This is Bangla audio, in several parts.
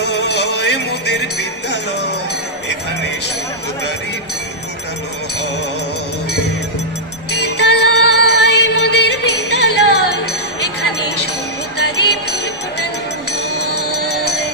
বিদ্যালয় মোদের বিদ্যালয়, এখানে সভ্যতারই ফুল ফোটানো হয়। বিদ্যালয় মোদের বিদ্যালয়, এখানে সভ্যতারই ফুল ফোটানো হয়।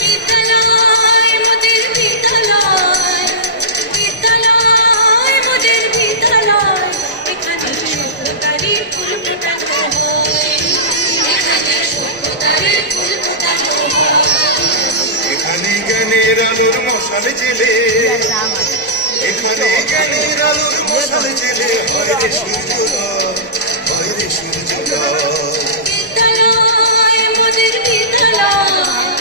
বিদ্যালয় মোদের বিদ্যালয়, বিদ্যালয় মোদের বিদ্যালয়, এখানে সভ্যতারই ফুল ফোটানো হয়। এখানে সভ্যতারই ফুল ফোটানো হয়। এখানে জ্ঞানের আলোর মশাল জেলে, এখানে জ্ঞানের আলোর মশাল জেলে হয় রে সূর্যোদয়, হয় রে সূর্যোদয়। বিদ্যালয় মোদের বিদ্যালয়,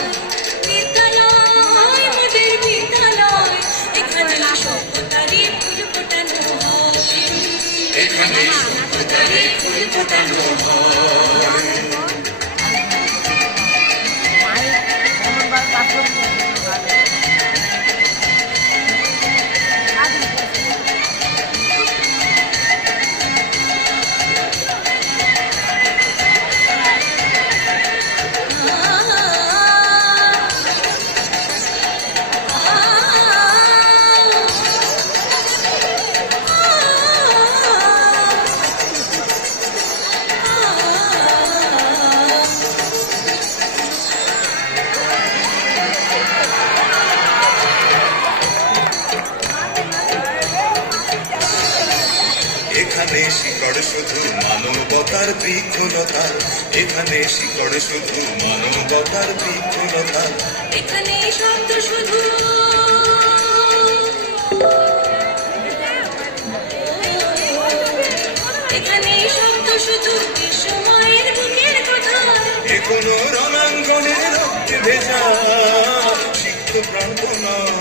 বিদ্যালয় মোদের বিদ্যালয়, এখানে সভ্যতারই ফুল ফোটানো হয়। এখানে সভ্যতারই ফুল ফোটানো হয়। এখানে শিকড় শুধু মানবতার বৃক্ষলতার, এখানে শিকড় শুধু মানবতার বৃক্ষলতার। এখানে শব্দ শুধু এখানে শব্দ শুধু বিশ্বময়ের বুকের কথা। এ কোনো রণাঙ্গনের রক্তে ভেজা সিক্ত প্রান্ত নয়,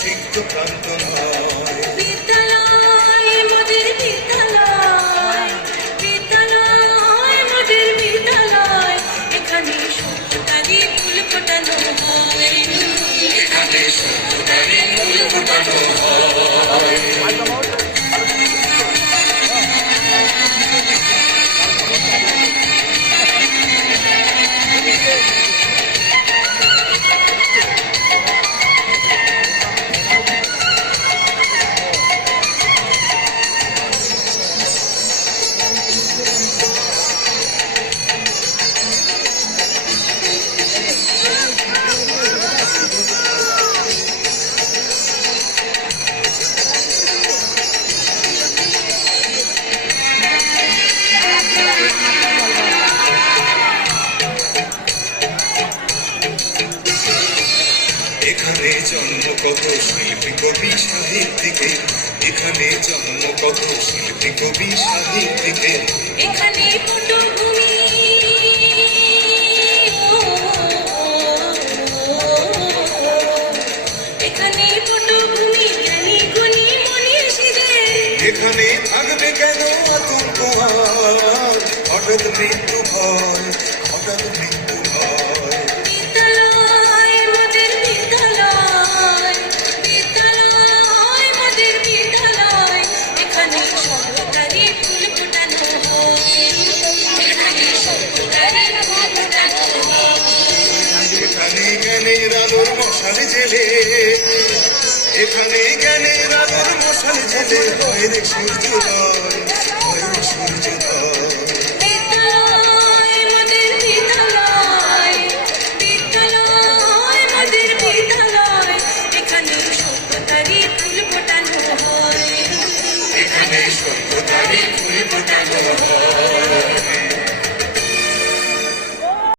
সিক্ত প্রান্ত নয়। বিদ্যালয় মোদের বিদ্যালয়, বিদ্যালয় মোদের বিদ্যালয়, এখানে সভ্যতারই ফুল ফোটানো হয়। এখানে সভ্যতারই ফুল ফোটানো হয়। এখানে জন্ম কত শিল্পী কবি সাহিত্যিকের, এখানে জন্ম কত শিল্পী কবি সাহিত্যিকের। এখানে পটভূমি এখানে পটভূমি জ্ঞানী গুণী মনীষীদের। এখানে থাকবে কেন আতঙ্ক আর হঠাৎ মৃত্যু ভয়, হঠাৎ মৃত্যু ভয়। বিদ্যালয় মোদের বিদ্যালয়, বিদ্যালয় মোদের বিদ্যালয়, এখানে সভ্যতারই ফুল ফোটানো হয়। এখানে সভ্যতারই ফুল ফোটানো হয়। এখানে জ্ঞানের আলোর মশাল জেলে, এখানে জ্ঞানের আলোর মশাল জেলে হয় রে সূর্যোদয়,